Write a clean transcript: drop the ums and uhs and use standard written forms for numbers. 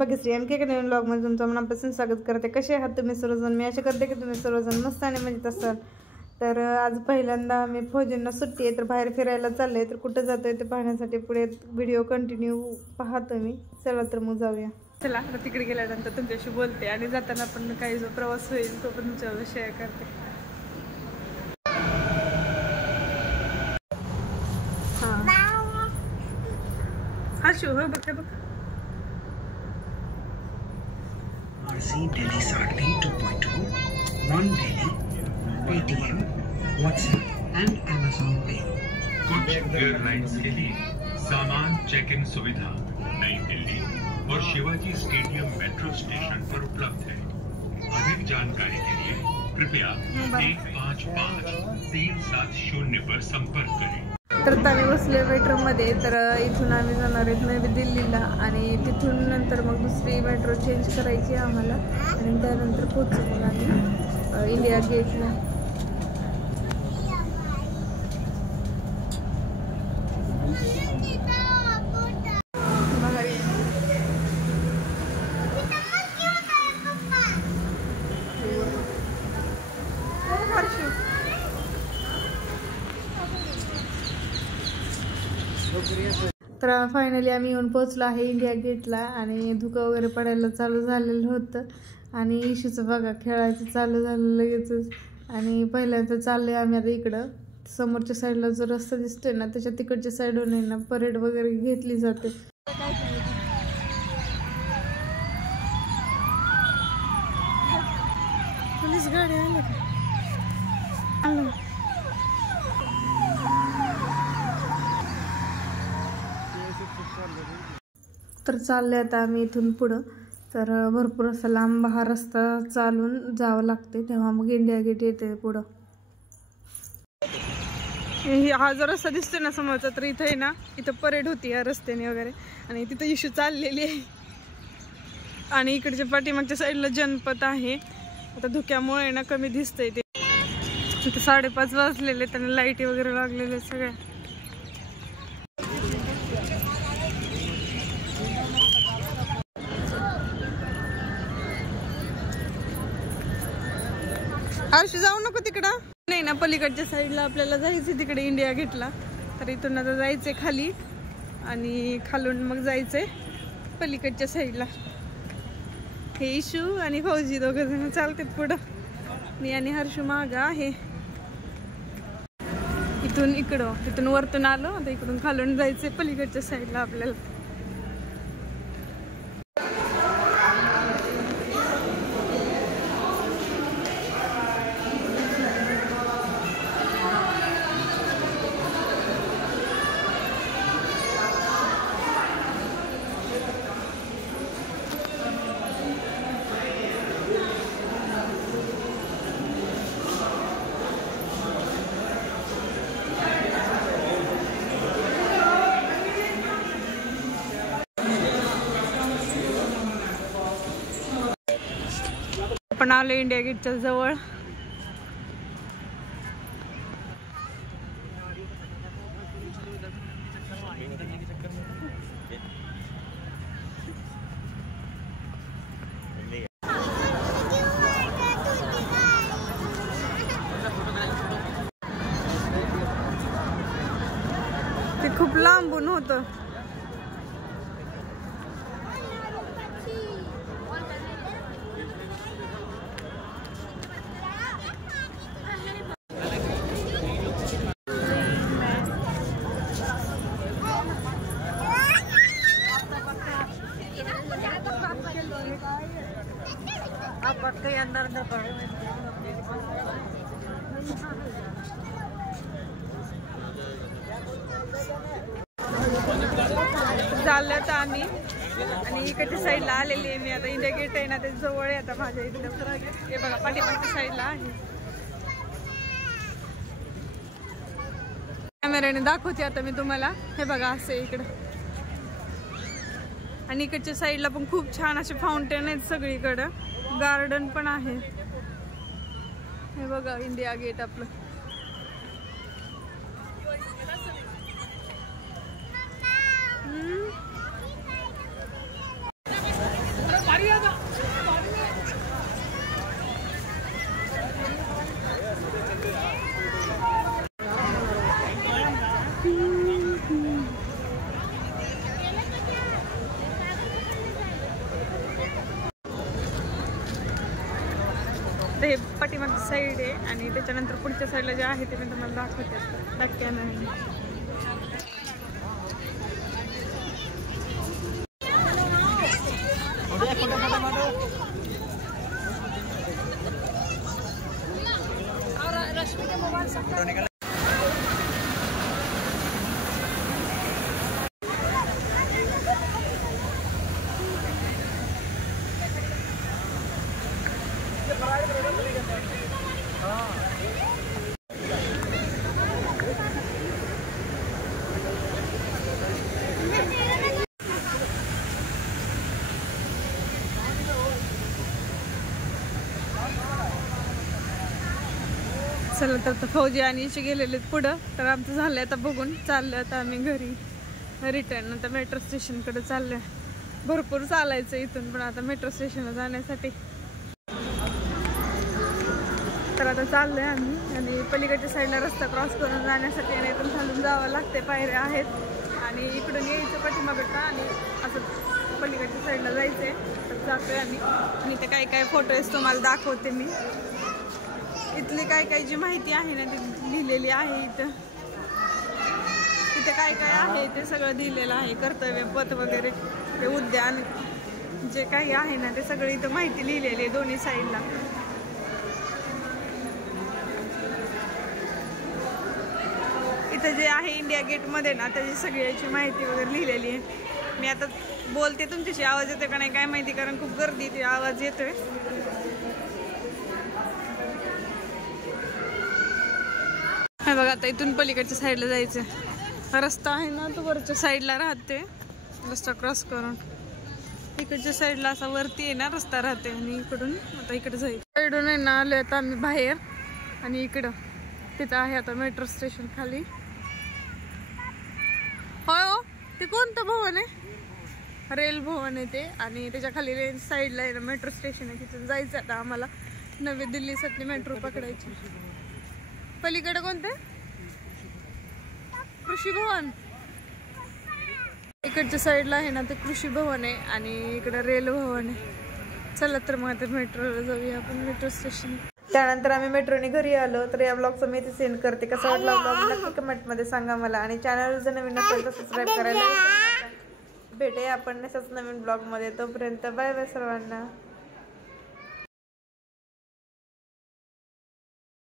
भाग्यश्री आणखी एका नवीन ब्लॉगमध्ये तुमचं मनापासून स्वागत करते. कसे आहात तुम्ही सर्वजण? मी आशा करते की तुम्ही सर्वजण मस्त आणि मजेत असाल. तर आज पहिल्यांदा मी फौजींना सुट्टी आहे तर बाहेर फिरायला चालले. तर कुठं जातोय ते पाहण्यासाठी पुढे व्हिडिओ कंटिन्यू पाहतो मी. चला तर मग जाऊया. चला आता तिकडे गेल्यानंतर तुमच्याशी बोलते आणि जाताना पण काही जो प्रवास होईल तो पण तुमच्यावर शेअर करते. हर्षू हो बघ बघ. RC Delhi Saturday 2.2, One Delhi, Paytm, WhatsApp and Amazon Pay. कुछ एयरलाइंस के लिए सामान चेक इन सुविधा नई दिल्ली और शिवाजी स्टेडियम मेट्रो स्टेशन पर उपलब्ध है. अधिक जानकारी के लिए कृपया 155370 पर संपर्क करें. तर आम्ही बसले मेट्रोमध्ये. तर इथून आम्ही जाणार आहेत नवी दिल्लीला आणि तिथून नंतर मग दुसरी मेट्रो चेंज करायची आम्हाला आणि त्यानंतर पोहोचू मग आम्ही इंडिया गेटला. तर फायनली आम्ही येऊन पोहोचलो आहे इंडिया गेटला आणि धुकं वगैरे पडायला चालू झालेलं होतं आणि इशूचं बघा खेळायचं चालू झालं लगेचच. आणि पहिल्यांदा चाललोय आम्ही आता इकडं समोरच्या साईडला जो रस्ता दिसतोय ना त्याच्या तिकडच्या साईडून आहे ना परेड वगैरे घेतली जाते. पोलीस गाडी आली का? तर चालले आता आम्ही इथून पुढं. तर भरपूर असा लांब हा रस्ता चालून जावं लागते तेव्हा मग इंडिया गेट येते पुढं. हा जो रस्ता दिसतोय ना समोरचा तर इथं आहे ना इथं परेड होती या रस्त्याने वगैरे आणि तिथं इशू चाललेली आहे आणि इकडच्या पाठीमागच्या साईडला जनपथ आहे. आता धुक्यामुळे ना कमी दिसतंय ते. तिथं 5:30 वाजलेले त्यांना लाईटी वगैरे लागलेले सगळ्या. हर्ष जाऊ नको तिकडं. नाही ना पलीकडच्या साईडला आपल्याला जायचं तिकडे इंडिया गेटला. तर इथून आता जायचंय खाली आणि खालून मग जायचंय पलीकडच्या साईडला. हे इशू आणि फौजी दोघं जण चालतात पुढं. मी आणि हर्षू मागं आहे. इथून इथून वरतून आलो आता इकडून खालून जायचंय पलीकडच्या साईडला आपल्याला. आपण आलो इंडिया गेटच्या जवळ. ते खूप लांबून होतं. चाललं तर आम्ही आणि इकडच्या साईडला आलेली आहे मी. आता इंडिया गेट आहे ना ते जवळ आहे आता माझ्या इथे. हे बघा पाठीमागच्या साईडला आहे. कॅमेऱ्याने दाखवते आता मी तुम्हाला. हे बघा असं इकडं आणि इकडच्या साईडला पण खूप छान असे फाउंटेन आहेत सगळीकडं. गार्डन पण आहे. हे बघा इंडिया गेट आपलं. तर हे पाठीमागची साईड आहे आणि त्याच्यानंतर पुढच्या साईडला जे आहे ते मी तुम्हाला दाखवते बॅक कॅमेरा. चला तर फौजी आणि इथे गेलेले पुढं. तर आमचं झालंय आता बघून चाललं आता आम्ही घरी रिटर्न. आता मेट्रो स्टेशनकडे चाललोय. भरपूर चालायचं इथून पण आता मेट्रो स्टेशनला जाण्यासाठी. तर आता चाललोय आम्ही आणि पलीकडच्या साईडला रस्ता क्रॉस करून जाण्यासाठी आणि इथून खालून जावं लागते. पायऱ्या आहेत आणि इकडून यायचं पाठीमागं आणि असं पलीकडच्या साईडला जायचंय. तर जातोय आम्ही आणि इथे काही काही फोटोज तुम्हाला दाखवते मी. इथली काय काय जी माहिती आहे ना ती लिहिलेली आहे इथं. इथे काय काय आहे ते सगळं दिलेलं आहे. कर्तव्य पथ वगैरे ते उद्यान जे काही आहे ना ते सगळं इथं माहिती लिहिलेली आहे दोन्ही साईडला. इथं जे आहे इंडिया गेटमध्ये ना त्याची सगळ्याची माहिती वगैरे लिहिलेली आहे. मी आता बोलते तुमच्याशी आवाज येतोय का नाही काय माहिती कारण खूप गर्दी ते आवाज येतोय. हे बघा आता इथून पलीकडच्या साईडला जायचं रस्ता आहे ना तो वरच्या साईडला राहते. रस्ता क्रॉस करून इकडच्या साईडला असा वरती आहे ना रस्ता राहते आणि इकडून आता इकडे जायचं. साईडून आहे ना आलोय आता आम्ही बाहेर आणि इकडं तिथं आहे आता मेट्रो स्टेशन खाली. होय हो ते कोणतं भवन आहे? रेल भवन आहे ते आणि त्याच्या खाली साईडला आहे ना मेट्रो स्टेशन आहे. तिथून जायचं आता आम्हाला नवी दिल्लीसाठी मेट्रो पकडायची. पलीकडे कोणते? कृषी भवन. इकडच्या साईडला आहे ना ते कृषी भवन आहे आणि इकडे रेल भवन आहे. चला तर मग आता मेट्रोला जाऊया आपण मेट्रो स्टेशन. त्यानंतर आम्ही मेट्रोने घरी आलो. तर या ब्लॉगचं मी इथे सेंड करते. कसा वाटला ब्लॉग नक्की कमेंटमध्ये सांगा मला आणि चॅनल जर नवीन असेल तर सबस्क्राईब करायला भेटूया आपण अशाच नवीन ब्लॉगमध्ये. तोपर्यंत बाय बाय सर्वांना.